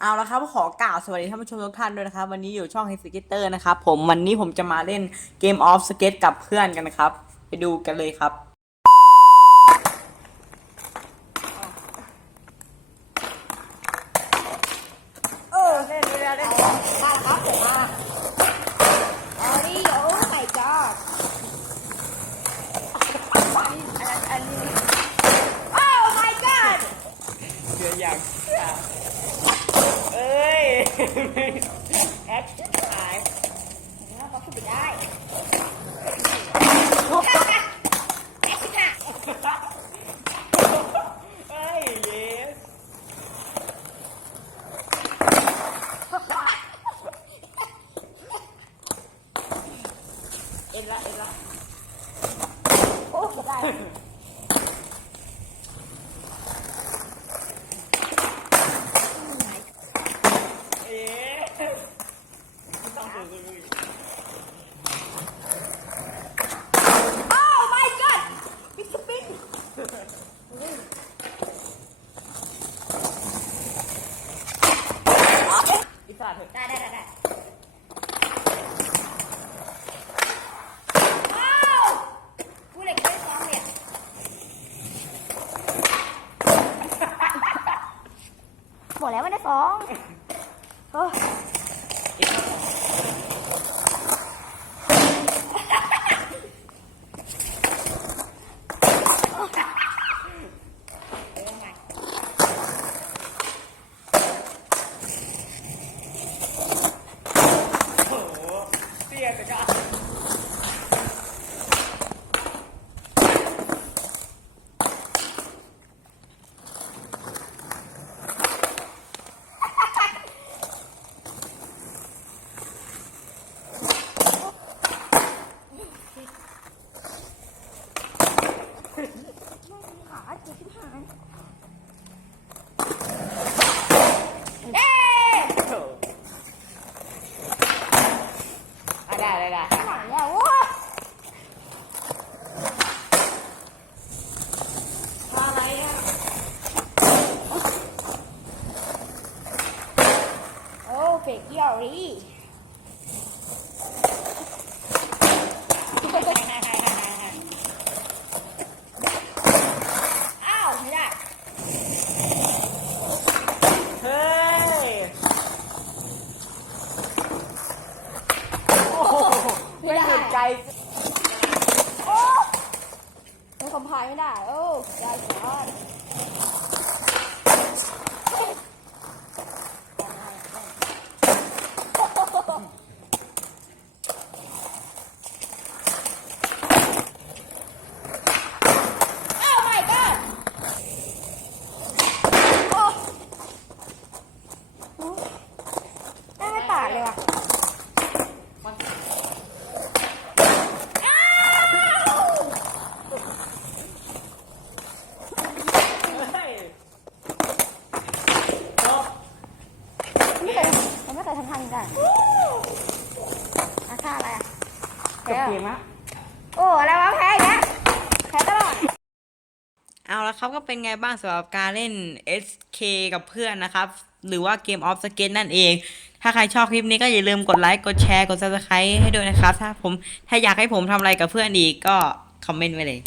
เอาละครับขอกล่าวสวัสดีท่านผู้ชมทุกท่านด้วยนะครับ วันนี้อยู่ช่อง h e s k a t e r นะครับผมวันนี้ผมจะมาเล่นเกมออฟสเก็ตกับเพื่อนกันนะครับ ไปดูกันเลยครับ เออเล่นเล่นเล่น มาแล้วครับผมมาเอาดิโอ้ my god อันนี้ โอ้ my god เดืออย่างเอ้ยแอคหาย แล้วก็พูดไปได้แอคค่ะ เอ้ยเยส เอ็นละเอ็นละโอ้ได้เอ๊ะต้องดูดูดู โอ้ my god บิ๊กสปิน อีสานเถอะ ได้ได้ได้ได้ว้าว กูเหล็กไม่ซ้อมเนี่ย บอกแล้วว่าได้สองโอ้ โอ้โหเตี้ยจังอะขาเจ็บชิ บหายเอ๊ะ โถ่อะได้ได้ได้ หลังแล้วว้า อะไรอะ โอ้เฟกเกี่ยวดิอ้าวไม่ได้ เฮ้ย โอ้โห ไม่ได้ หยุด ใจโอ้ยังคอมพายไม่ได้ โอ้ได้ก่อนอ้าว my god โอ้โอ้ได้ไม่ปาดเลยว่ะ มัน อ้าว เฮ้ยจบ ไม่เคยมันไม่เคย ทำท่านี้ได้อาค่าอะไรอะจบเกมละโอ้อะไรวะแพ้อีกแล้วแพ้ตลอด เอาละครับก็เป็นไงบ้างสำหรับการเล่น SK กับเพื่อนนะครับ หรือว่าเกมออฟสเก็ตนั่นเอง ถ้าใครชอบคลิปนี้ก็อย่าลืมกดไลค์ กดแชร์ กด subscribe ให้ด้วยนะครับ ถ้าผมถ้าอยากให้ผมทำอะไรกับเพื่อนอีกก็คอมเมนต์ไว้เลย